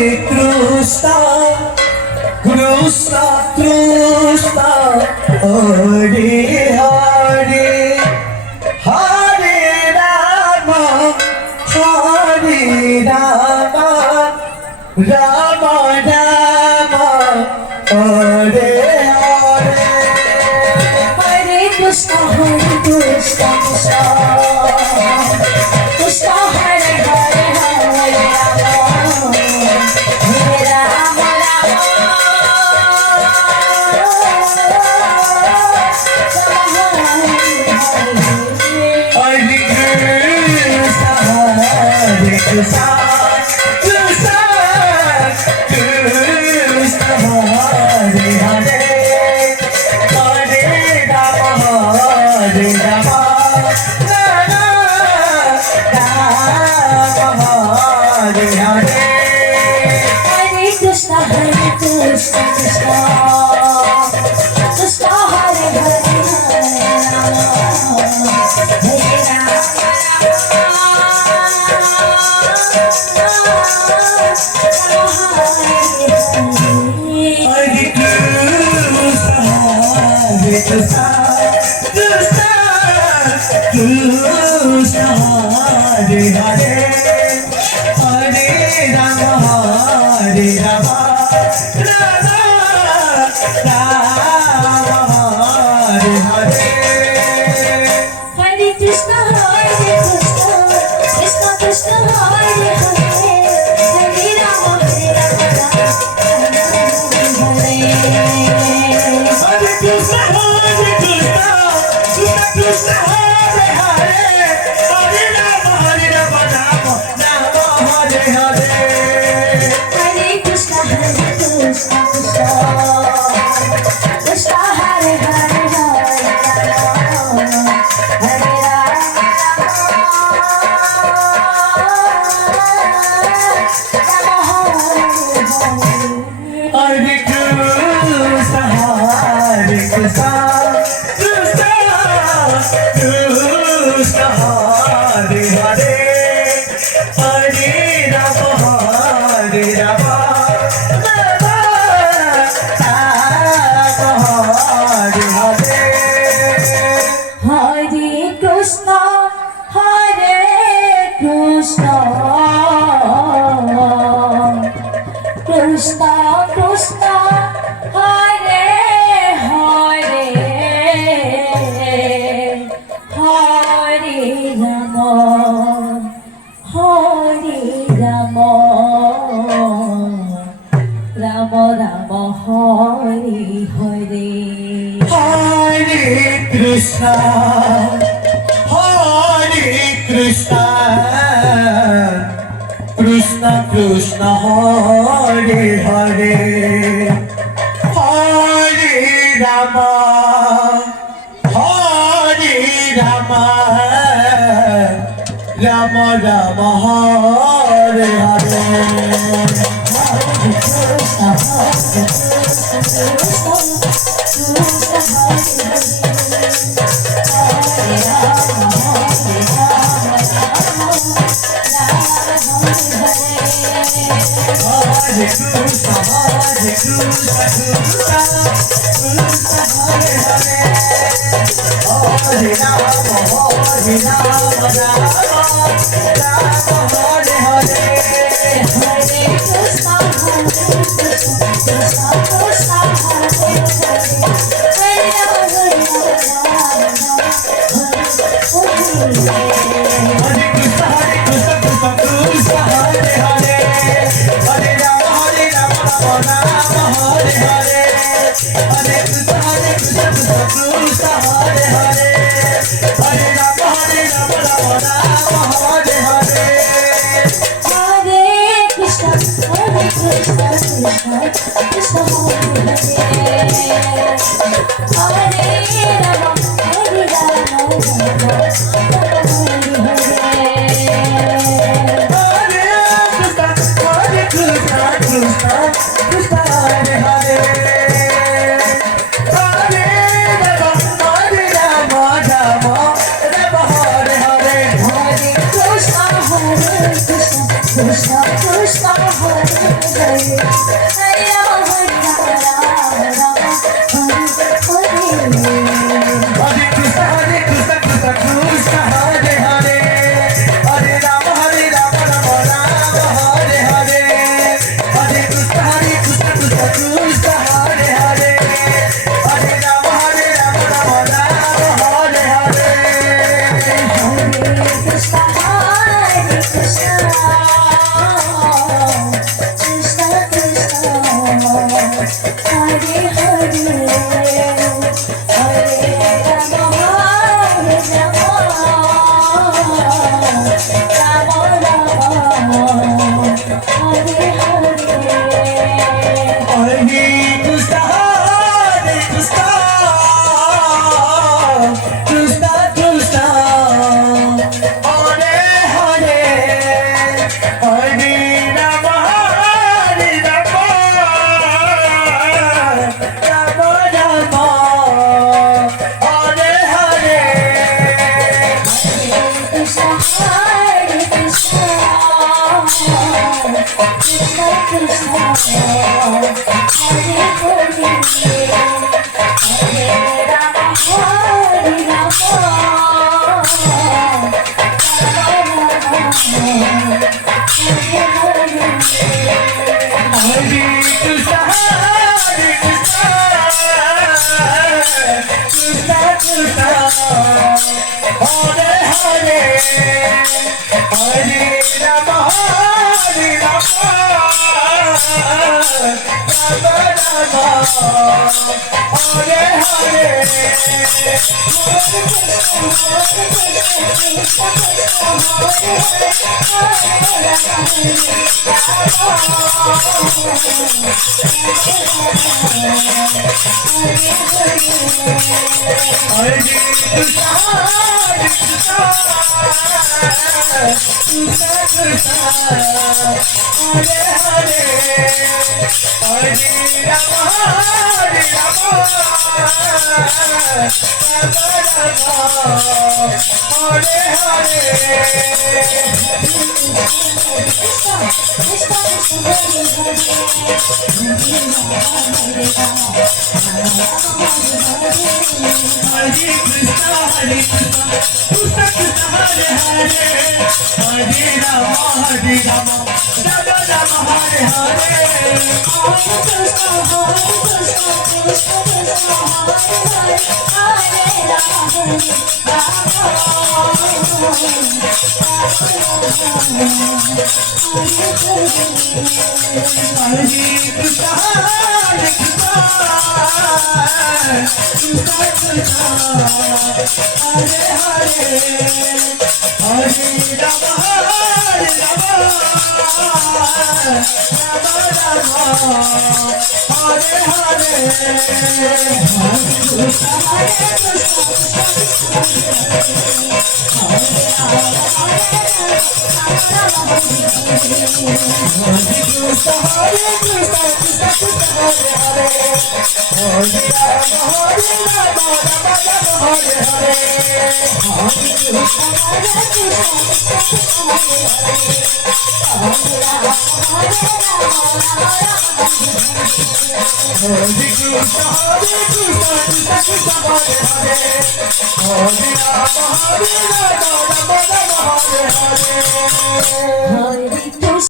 Krishna Krishna Krishna Hare Hare Hare Rama Hare Rama Rama Rama Hare Hare Hare Krishna Krishna Krishna Hare Hare Hare Rama Hare Krishna Krishna Krishna Hare Hare Hare Rama Hare Rama Rama Rama Hare Hare Hare Krishna Krishna Krishna Hare Hare Hare Krishna Krishna Krishna Hare Hare Hare Rama Hare Rama Rama Rama Hare Hare Hare Krishna Krishna Krishna Hare Hare Hare Rama Hare Krishna Krishna Krishna Hare Hare Hare Rama Rama Rama Hare Hare Hare Krishna Krishna Krishna Hare Hare Hare Hare Krishna Krishna Krishna Hare Hare Hare Rama Hare Rama Rama Rama Hare Hare Hare Krishna Krishna Krishna Hare Hare Hare Rama Rama Rama Hare Hare Hare Krishna Krishna Krishna Hare Hare Hare Rama Rama Rama Hare Hare Hare Krishna Hare Rama Hare Krishna Krishna Hare Hare